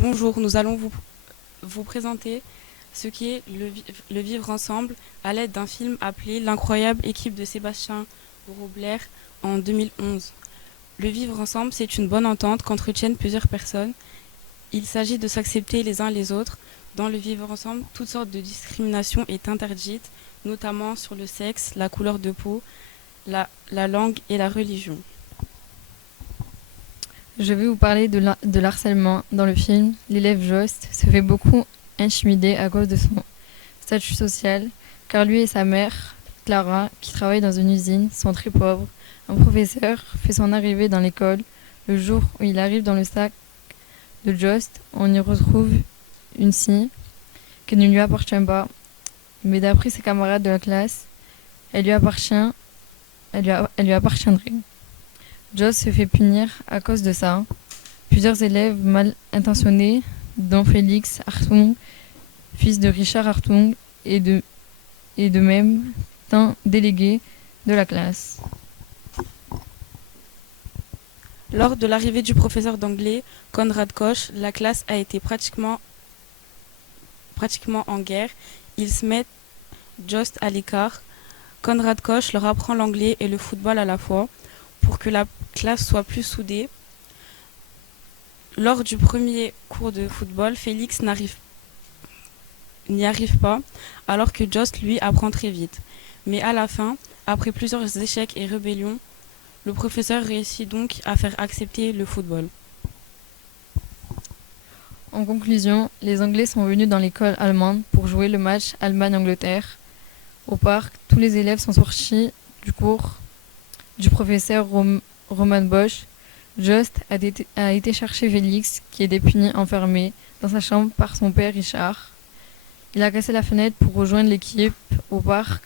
Bonjour, nous allons vous présenter ce qu'est le vivre ensemble à l'aide d'un film appelé L'incroyable équipe de Sébastien Robler en 2011. Le vivre ensemble, c'est une bonne entente qu'entretiennent plusieurs personnes. Il s'agit de s'accepter les uns les autres. Dans le vivre ensemble, toutes sortes de discrimination est interdite, notamment sur le sexe, la couleur de peau, la langue et la religion. Je vais vous parler de l'harcèlement. Dans le film, l'élève Jost se fait beaucoup intimider à cause de son statut social, car lui et sa mère, Clara, qui travaille dans une usine, sont très pauvres. Un professeur fait son arrivée dans l'école. Le jour où il arrive dans le sac de Jost, on y retrouve une scie qui ne lui appartient pas, mais d'après ses camarades de la classe, elle lui appartiendrait. Joss se fait punir à cause de ça. Plusieurs élèves mal intentionnés, dont Félix Hartung, fils de Richard Hartung, et de même d'un délégué de la classe. Lors de l'arrivée du professeur d'anglais, Konrad Koch, la classe a été pratiquement en guerre. Ils se mettent Jost à l'écart. Konrad Koch leur apprend l'anglais et le football à la fois pour que la classe soit plus soudée. Lors du premier cours de football, Félix n'y arrive pas, alors que Jost, lui, apprend très vite. Mais à la fin, après plusieurs échecs et rébellions, le professeur réussit donc à faire accepter le football. En conclusion, les Anglais sont venus dans l'école allemande pour jouer le match Allemagne-Angleterre. Au parc, tous les élèves sont sortis du cours du professeur Roman Bosch. Jost a été chercher Félix, qui était puni enfermé dans sa chambre par son père Richard. Il a cassé la fenêtre pour rejoindre l'équipe au parc.